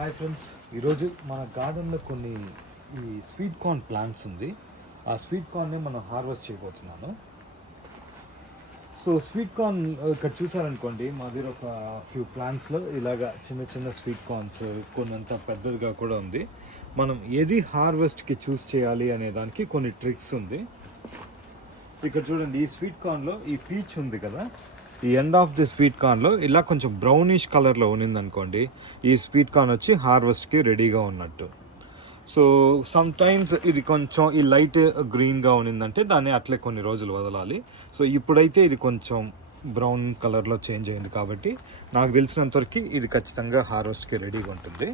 Hi friends, ఈరోజు మన గార్డెన్లో కొన్ని ఈ స్వీట్ కార్న్ ప్లాంట్స్ ఉంది. ఆ స్వీట్ కార్న్ని మనం హార్వెస్ట్ చేయబోతున్నాను. సో స్వీట్ కార్న్ ఇక్కడ చూసారనుకోండి, మా దగ్గర ఒక ఫ్యూ ప్లాంట్స్లో ఇలాగా చిన్న చిన్న స్వీట్ కార్న్స్ కొన్నంత పెద్దదిగా కూడా ఉంది. మనం ఏది హార్వెస్ట్కి చూస్ చేయాలి అనే దానికి కొన్ని ట్రిక్స్ ఉంది. ఇక్కడ చూడండి, ఈ స్వీట్ కార్న్లో ఈ పీచ్ ఉంది కదా, ఈ ఎండ్ ఆఫ్ ది స్వీట్ కార్న్లో ఇలా కొంచెం బ్రౌనిష్ కలర్లో ఉన్నిందనుకోండి, ఈ స్వీట్ కార్న్ వచ్చి హార్వెస్ట్కి రెడీగా ఉన్నట్టు. సో సమ్ టైమ్స్ ఇది కొంచెం ఈ లైట్ గ్రీన్గా ఉన్నిందంటే దాన్ని అట్లే కొన్ని రోజులు వదలాలి. సో ఇప్పుడైతే ఇది కొంచెం బ్రౌన్ కలర్లో చేంజ్ అయింది కాబట్టి నాకు తెలిసినంతవరకు ఇది ఖచ్చితంగా హార్వెస్ట్కి రెడీగా ఉంటుంది.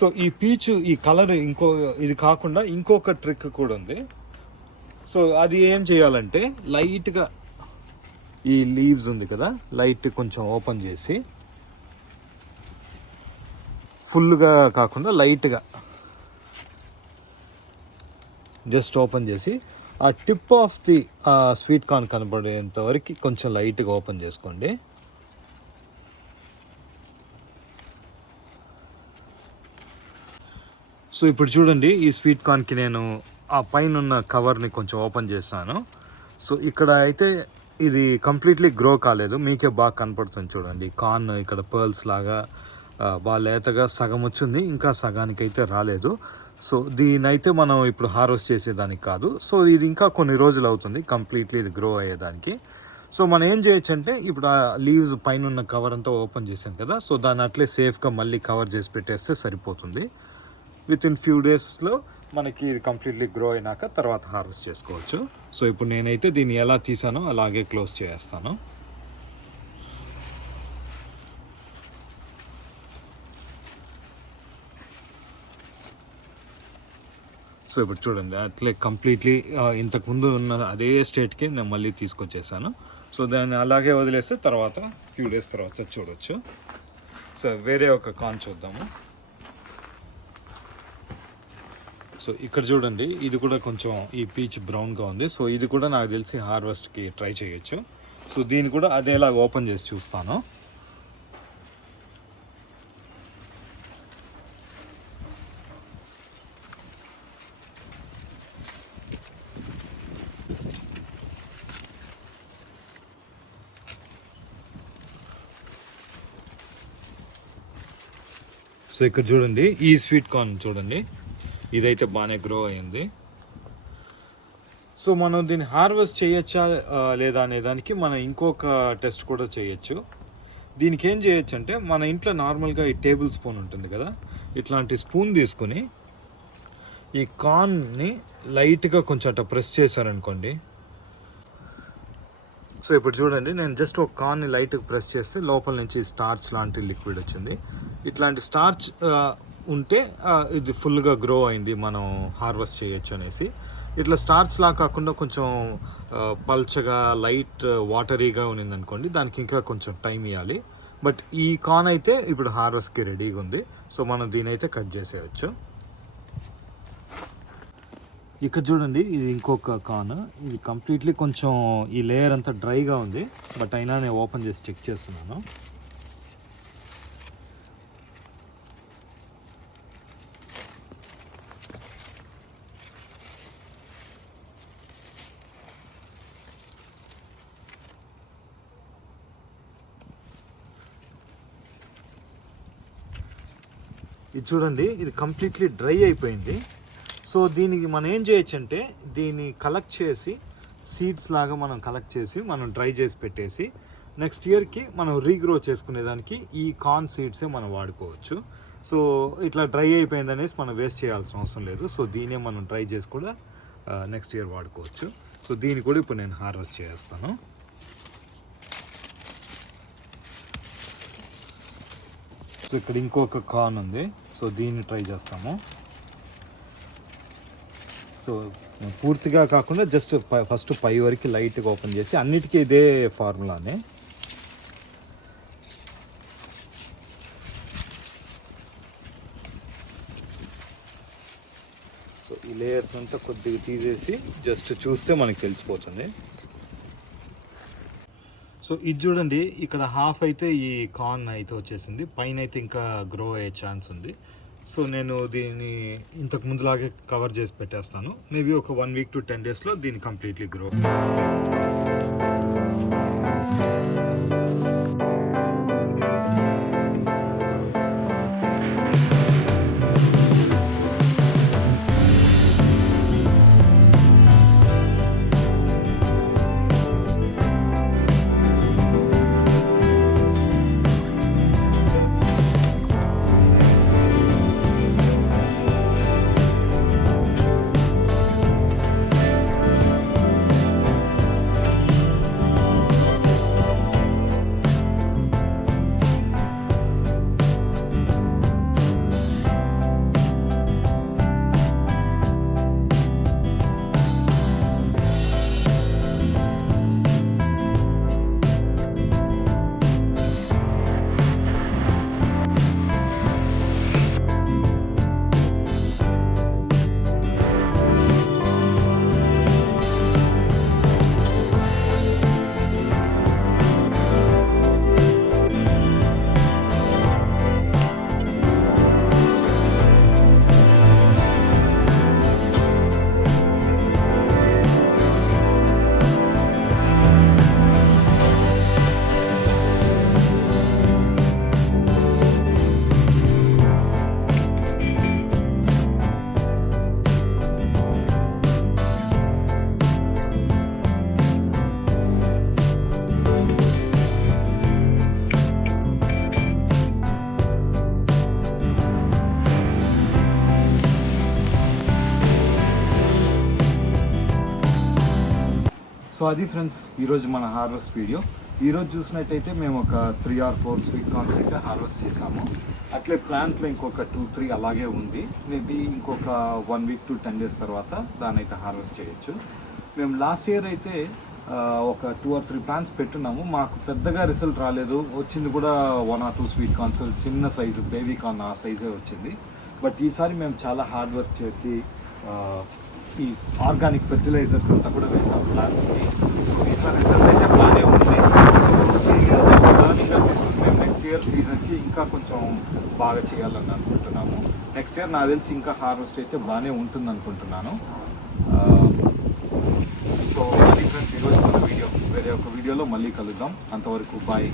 సో ఈ పీచు ఈ కలర్ ఇది కాకుండా ఇంకొక ట్రిక్ కూడా ఉంది. సో అది ఏం చేయాలంటే, లైట్గా ఈ లీవ్స్ ఉంది కదా, లైట్ కొంచెం ఓపెన్ చేసి, ఫుల్గా కాకుండా లైట్గా జస్ట్ ఓపెన్ చేసి, ఆ tip of the sweet corn కనపడేంత వరకు కొంచెం లైట్గా ఓపెన్ చేసుకోండి. సో ఇప్పుడు చూడండి, ఈ స్వీట్ కార్న్కి నేను ఆ పైన ఉన్న కవర్ని కొంచెం ఓపెన్ చేస్తాను. సో ఇక్కడ అయితే ఇది కంప్లీట్లీ గ్రో కాలేదు, మీకే బాగా కనపడుతుంది చూడండి. కార్న్ ఇక్కడ పర్ల్స్ లాగా బాగా లేతగా సగం వచ్చింది, ఇంకా సగానికి అయితే రాలేదు. సో దీనైతే మనం ఇప్పుడు హార్వెస్ట్ చేసేదానికి కాదు. సో ఇది ఇంకా కొన్ని రోజులు అవుతుంది కంప్లీట్లీ ఇది గ్రో అయ్యేదానికి. సో మనం ఏం చేయొచ్చు అంటే, ఇప్పుడు ఆ లీవ్స్ పైన ఉన్న కవర్ అంతా ఓపెన్ చేసాం కదా, సో దాన్ని అట్లే సేఫ్గా మళ్ళీ కవర్ చేసి పెట్టేస్తే సరిపోతుంది. విత్ ఇన్ ఫ్యూ డేస్లో మనకి ఇది కంప్లీట్లీ గ్రో అయినాక తర్వాత హార్వెస్ట్ చేసుకోవచ్చు. సో ఇప్పుడు నేనైతే దీన్ని ఎలా తీసానో అలాగే క్లోజ్ చేస్తాను. సో ఇప్పుడు చూడండి, అట్లే కంప్లీట్లీ ఇంతకుముందు ఉన్న అదే స్టేట్కి నేను మళ్ళీ తీసుకొచ్చేసాను. సో దాన్ని అలాగే వదిలేస్తే తర్వాత ఫ్యూ డేస్ తర్వాత చూడవచ్చు. సో వేరే ఒక కార్న్ చూద్దాము. సో ఇక్కడ చూడండి, ఇది కూడా కొంచెం ఈ పీచ్ బ్రౌన్గా ఉంది. సో ఇది కూడా నాకు తెలిసి హార్వెస్ట్కి ట్రై చేయొచ్చు. సో దీన్ని కూడా అదేలాగా ఓపెన్ చేసి చూస్తాను. సో ఇక్కడ చూడండి, ఈ స్వీట్ కార్న్ చూడండి, ఇదైతే బాగానే గ్రో అయింది. సో మనం దీన్ని హార్వెస్ట్ చేయొచ్చా లేదా అనే దానికి మనం ఇంకొక టెస్ట్ కూడా చేయొచ్చు. దీనికి ఏం చేయొచ్చు అంటే, మన ఇంట్లో నార్మల్గా ఈ టేబుల్ స్పూన్ ఉంటుంది కదా, ఇట్లాంటి స్పూన్ తీసుకొని ఈ కార్న్ని లైట్గా కొంచెం అట్లా ప్రెస్ చేశారనుకోండి. సో ఇప్పుడు చూడండి, నేను జస్ట్ ఒక కార్న్ని లైట్గా ప్రెస్ చేస్తే లోపల నుంచి స్టార్చ్ లాంటి లిక్విడ్ వచ్చింది. ఇట్లాంటి స్టార్చ్ ఉంటే ఇది ఫుల్గా గ్రో అయింది, మనం హార్వెస్ట్ చేయొచ్చు అనేసి. ఇట్లా స్టార్చ్ లా కాకుండా కొంచెం పల్చగా లైట్ వాటరీగా ఉన్నింది అనుకోండి, దానికి ఇంకా కొంచెం టైం ఇవ్వాలి. బట్ ఈ కార్న్ అయితే ఇప్పుడు హార్వెస్ట్కి రెడీగా ఉంది. సో మనం దీని అయితే కట్ చేసేయచ్చు. ఇక్కడ చూడండి, ఇది ఇంకొక కార్న్. ఇది కంప్లీట్లీ కొంచెం ఈ లేయర్ అంతా డ్రైగా ఉంది, బట్ అయినా నేను ఓపెన్ చేసి చెక్ చేస్తున్నాను. ఇది చూడండి, ఇది కంప్లీట్లీ డ్రై అయిపోయింది. సో దీనికి మనం ఏం చేయొచ్చు అంటే, దీన్ని కలెక్ట్ చేసి సీడ్స్ లాగా మనం కలెక్ట్ చేసి మనం డ్రై చేసి పెట్టేసి నెక్స్ట్ ఇయర్కి మనం రీగ్రో చేసుకునేదానికి ఈ కార్న్ సీడ్సే మనం వాడుకోవచ్చు. సో ఇట్లా డ్రై అయిపోయింది అనేసి మనం వేస్ట్ చేయాల్సిన అవసరం లేదు. సో దీనే మనం డ్రై చేసి కూడా నెక్స్ట్ ఇయర్ వాడుకోవచ్చు. సో దీన్ని కూడా ఇప్పుడు నేను హార్వెస్ట్ చేస్తాను. సో ఇక్కడ ఇంకొక కార్న్ ఉంది, సో దీన్ని ట్రై చేస్తాము. సో పూర్తిగా కాకుండా జస్ట్ ఫస్ట్ పై వరకు లైట్గా ఓపెన్ చేసి, అన్నిటికీ ఇదే ఫార్ములానే. సో ఈ లేయర్స్ అంతా కొద్దిగా తీసేసి జస్ట్ చూస్తే మనకి తెలిసిపోతుంది. సో ఇది చూడండి, ఇక్కడ హాఫ్ అయితే ఈ కార్న్ అయితే వచ్చేసింది, పైన అయితే ఇంకా గ్రో అయ్యే ఛాన్స్ ఉంది. సో నేను దీన్ని ఇంతకు ముందులాగే కవర్ చేసి పెట్టేస్తాను. మేబీ ఒక 1 వీక్ to 10 డేస్లో దీన్ని కంప్లీట్లీ గ్రో. సో అది ఫ్రెండ్స్ ఈరోజు మన హార్వెస్ట్ వీడియో. ఈరోజు చూసినట్టయితే మేము ఒక 3 or 4 స్వీట్ కార్న్స్ అయితే హార్వెస్ట్ చేసాము. అట్లే ప్లాంట్లో ఇంకొక 2-3 అలాగే ఉంది. మేబీ ఇంకొక 1 వీక్ to 10 డేస్ తర్వాత దాన్ని అయితే హార్వెస్ట్ చేయొచ్చు. మేము లాస్ట్ ఇయర్ అయితే ఒక 2 or 3 ప్లాంట్స్ పెట్టున్నాము. మాకు పెద్దగా రిజల్ట్ రాలేదు. వచ్చింది కూడా 1 or 2 స్వీట్ కార్న్స్, చిన్న సైజు బేబీ కార్న్ ఆ సైజే వచ్చింది. బట్ ఈసారి మేము చాలా హార్డ్ వర్క్ చేసి ఈ ఆర్గానిక్ ఫెర్టిలైజర్స్ అంతా కూడా వేసాం ప్లాంట్స్కి. సో ఈసారి రిజల్ట్ అయితే బాగానే ఉంది. సో లర్నింగ్గా తీసుకుని మేము నెక్స్ట్ ఇయర్ సీజన్కి ఇంకా కొంచెం బాగా చేయాలని అనుకుంటున్నాము. నెక్స్ట్ ఇయర్ నాకు తెలిసి ఇంకా హార్వెస్ట్ అయితే బాగానే ఉంటుంది అనుకుంటున్నాను. సో అది ఫ్రెండ్స్ ఈరోజు మన వీడియో. వేరే ఒక వీడియోలో మళ్ళీ కలుద్దాం. అంతవరకు బాయ్.